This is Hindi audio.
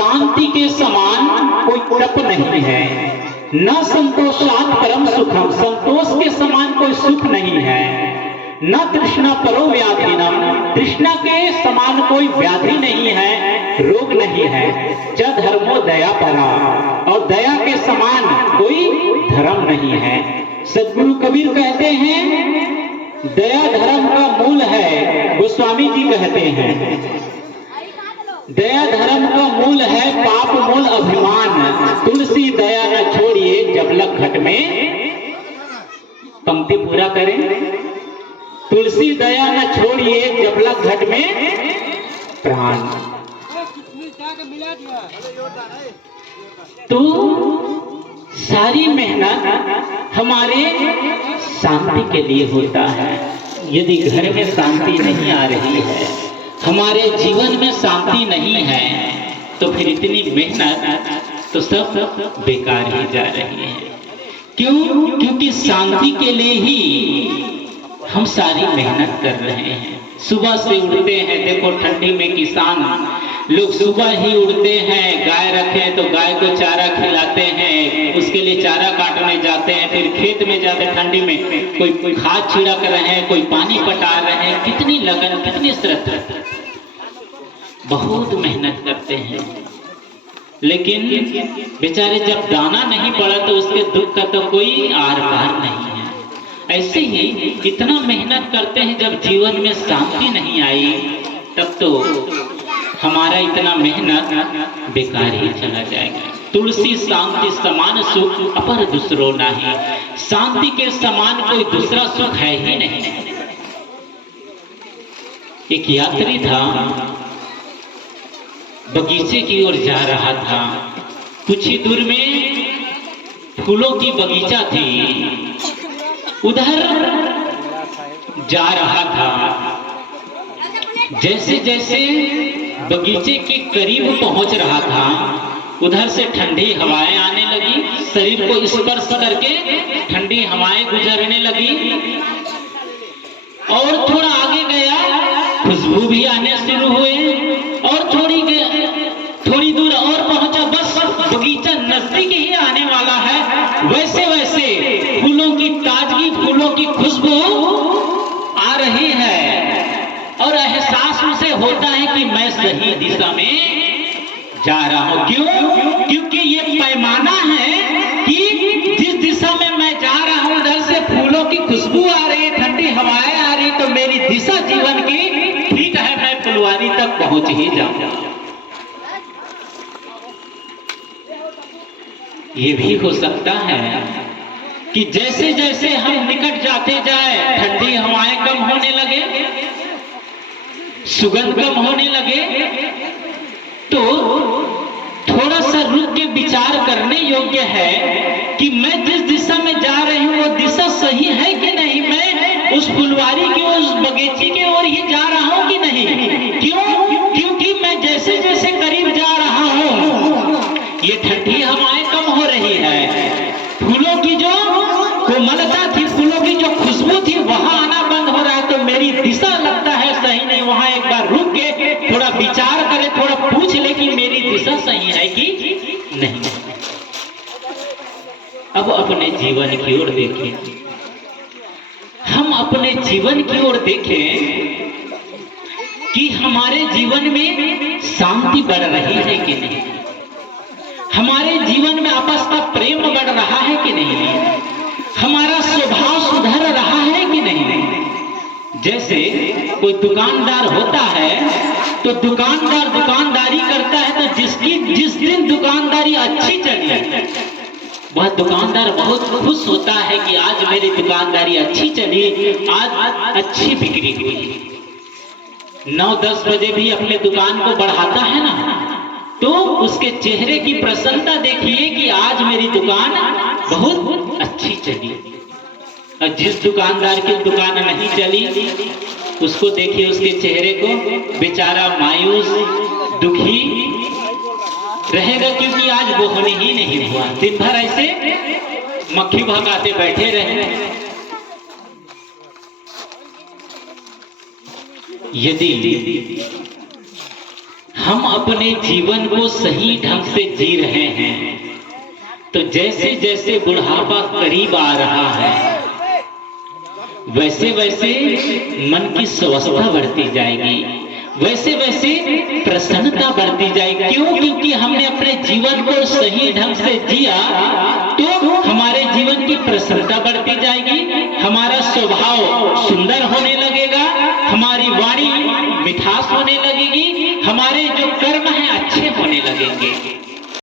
शांति के समान कोई तप नहीं है, न संतोषात् परम सुखम, संतोष के समान कोई सुख नहीं है, न तृष्णा परो व्याधिनम, तृष्णा के समान कोई व्याधि नहीं है, रोग नहीं है। च धर्मो दया परा, और दया के समान कोई धर्म नहीं है। सद्गुरु कबीर कहते हैं दया धर्म का मूल है। गोस्वामी जी कहते हैं दया धर्म का मूल है, पाप मूल अभिमान, तुलसी दया न छोड़िए जब लग घट में। पंक्ति पूरा करें। तुलसी दया न छोड़िए जब लग घट में प्राण। तो सारी मेहनत हमारे शांति के लिए होता है। यदि घर में शांति नहीं आ रही है, हमारे जीवन में शांति नहीं है, तो फिर इतनी मेहनत तो सब बेकार ही जा रही है। क्यों? क्योंकि शांति के लिए ही हम सारी मेहनत कर रहे हैं। सुबह से उड़ते हैं, देखो ठंडी में किसान लोग सुबह ही उड़ते हैं, गाय रखे तो गाय को चारा खिलाते हैं, उसके लिए चारा काटने जाते हैं, फिर खेत में जाते हैं ठंडी में, कोई खाद छिड़क रहे हैं, कोई पानी पटा रहे हैं। कितनी लगन, कितनी श्रद्धा, बहुत मेहनत करते हैं। लेकिन बेचारे जब दाना नहीं पड़ा तो उसके दुख का तो कोई आर पार नहीं है। ऐसे ही इतना मेहनत करते हैं, जब जीवन में शांति नहीं आई तब तो हमारा इतना मेहनत बेकार ही चला जाएगा। तुलसी शांति समान सुख अपर दूसरो नहीं, शांति के समान कोई दूसरा सुख है ही नहीं। एक यात्री था, बगीचे की ओर जा रहा था। कुछ ही दूर में फूलों की बगीचा थी, उधर जा रहा था। जैसे जैसे बगीचे के करीब पहुंच रहा था, उधर से ठंडी हवाएं आने लगी, शरीर को स्पर्श करके ठंडी हवाएं गुजरने लगी। और थोड़ा आगे गया, खुशबू भी आने शुरू हुए, और थोड़ी दूर और पहुंचा, बस बगीचा नजदीक ही आने वाला है। वैसे वैसे फूलों की ताजगी, फूलों की खुशबू आ रही है, और एहसास उसे होता है कि मैं सही दिशा में जा रहा हूं। क्यों? क्योंकि ये पैमाना है कि जिस दिशा में मैं जा रहा हूं उधर से फूलों की खुशबू आ रही है, ठंडी हवाएं आ रही, तो मेरी दिशा जीवन की ठीक है, मैं फुलवारी तक पहुंच ही जाऊंगा। ये भी हो सकता है कि जैसे जैसे हम निकट जाते जाए, ठंडी हवाएं कम होने लगे, सुगंध कम होने लगे, तो थोड़ा सा रुक के विचार करने योग्य है कि मैं जिस दिशा में जा रही हूं वो दिशा सही है कि नहीं, मैं उस फुलवारी की ओर, उस बगीचे की ओर ही जा रहा हूं कि नहीं। क्यों? क्योंकि मैं जैसे जैसे करीब जा रहा हूं ये ठंडी हवाएं कम हो रही है, फूलों की जो कोमलता थी, फूलों की जो खुशबू थी, वहां आना बंद हो रहा है, तो मेरी दिशा लगता है सही नहीं। वहां एक बार रुक के थोड़ा विचार करे, थोड़ा पूछ ले कि मेरी दिशा सही है कि नहीं। अब अपने जीवन की ओर देखें, हम अपने जीवन की ओर देखें कि हमारे जीवन में शांति बढ़ रही है कि नहीं, हमारे जीवन में आपस का प्रेम बढ़ रहा है कि नहीं, हमारा स्वभाव सुधर रहा है कि नहीं। जैसे कोई दुकानदार होता है तो दुकानदार दुकानदारी करता है, तो जिस दिन दुकानदारी अच्छी चली वह दुकानदार बहुत खुश होता है कि आज मेरी दुकानदारी अच्छी चली, आज अच्छी बिक्री हुई। 9-10 बजे भी अपने दुकान को बढ़ाता है ना, तो उसके चेहरे की प्रसन्नता देखिए कि आज मेरी दुकान बहुत अच्छी चली। और जिस दुकानदार की दुकान नहीं चली उसको देखिए, उसके चेहरे को, बेचारा मायूस दुखी रहेगा, क्योंकि आज बोहनी ही नहीं हुआ। दिन भर ऐसे मक्खी भगाते बैठे रहे। यदि हम अपने जीवन को सही ढंग से जी रहे हैं, तो जैसे जैसे बुढ़ापा करीब आ रहा है, वैसे वैसे मन की स्वस्थता बढ़ती जाएगी, वैसे वैसे प्रसन्नता बढ़ती जाएगी। क्यों? क्योंकि हमने अपने जीवन को सही ढंग से जिया, तो हमारे जीवन की प्रसन्नता बढ़ती जाएगी, हमारा स्वभाव सुंदर होने लगेगा, हमारी वाणी मिठास होने लगेगी,